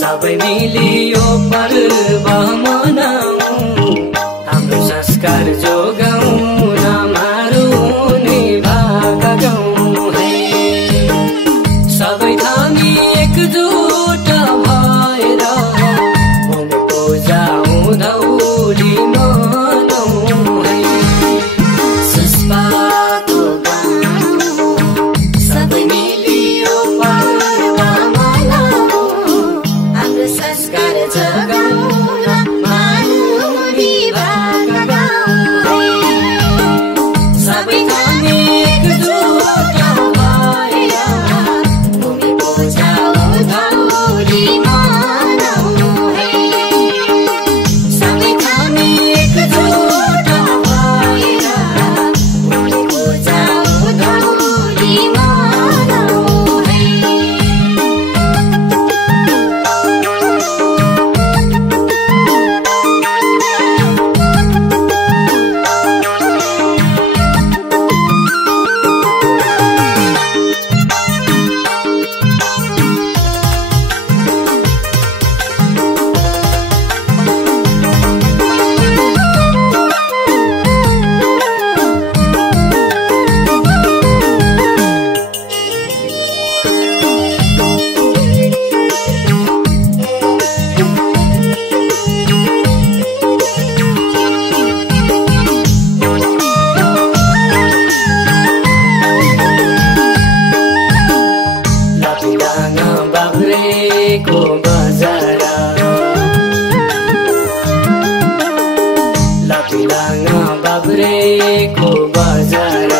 सबै मिलियो पर्व मनाऊ हाम्रो संस्कार जोगाऊ नमारुने भाग गाउँ है सबै हामी एकजुट भएर भूमिको जाउँदौली मनाऊ है सुस्पाको गाउँ सबै मिलियो पर्व मनाऊ हाम्रो संस्कार जगाऊ नमारुने भाग गाउँ है सबै हामी एकजुट भएर भूमिको जाउँदौली मनाऊ है सबै हामी एकजुट भएर भूमिको जाउँदौली मनाऊ है बाब्रेको बजार लपिलाङ बाब्रेको बजार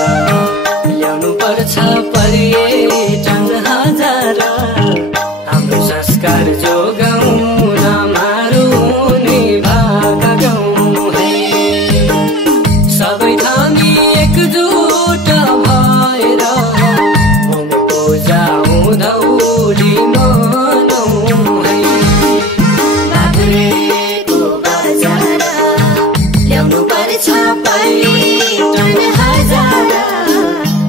ल्याउनु पर्छ पर्यटन हजार हाम्रो संस्कार जोगाऊ नमारुने भाग गाउँ है सबै हामी एकजुट भएर भूमिको जाउँदौली मनाऊ है बाब्रेको बजार ल्याउनु पर्छ पर्यटन हजार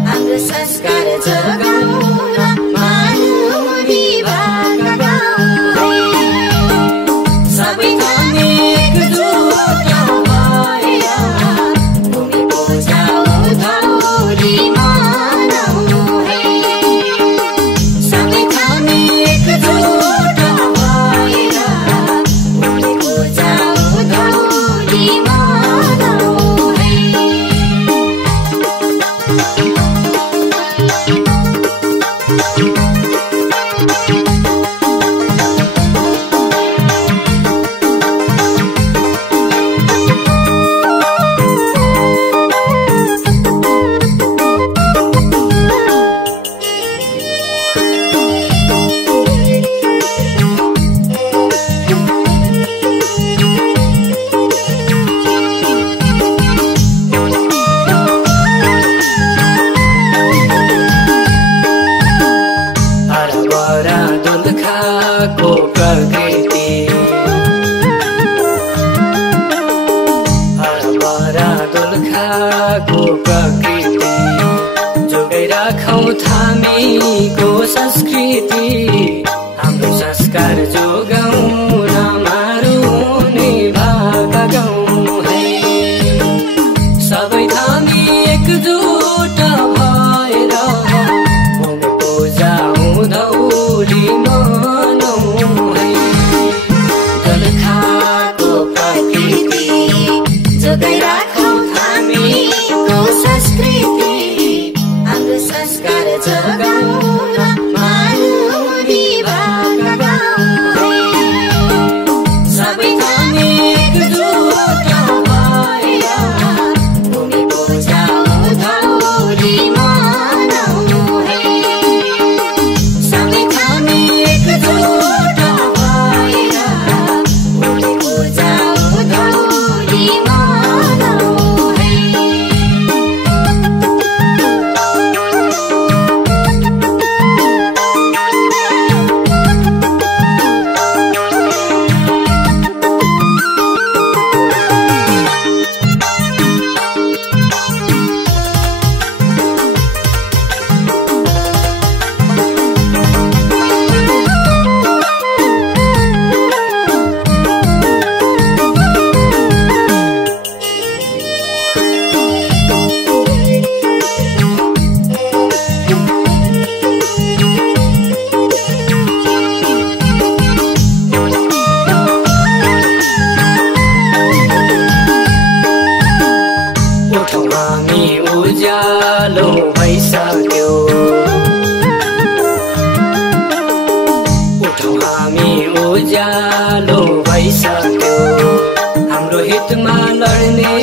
हाम्रो संस्कार जगाऊ नमारुने भाग गाउँ है सबै हामी एकजुट भएर भूमिको जाउँदौली मनाऊ है सबै हामी एकजुट भएर भूमिको जाउँदौली मनाऊ है हरभरा दोलखाको प्रकृति हरभरा दोलखाको प्रकृति जोगाइ राखौँ थामीको संस्कृति हाम्रो संस्कार जोगाऊ नमारुने भाग गाउँ है सबै हामी एकजुट भएर भूमिको जाउँदौली मनाऊ है दोलखाको प्रकृति जोगाइ राखौँ थामीको संस्कृति हाम्रो संस्कार जगाऊ नमारुने ठाउँ हामी उज्यालो भइसक्यो हाम्रो हितमा लड्ने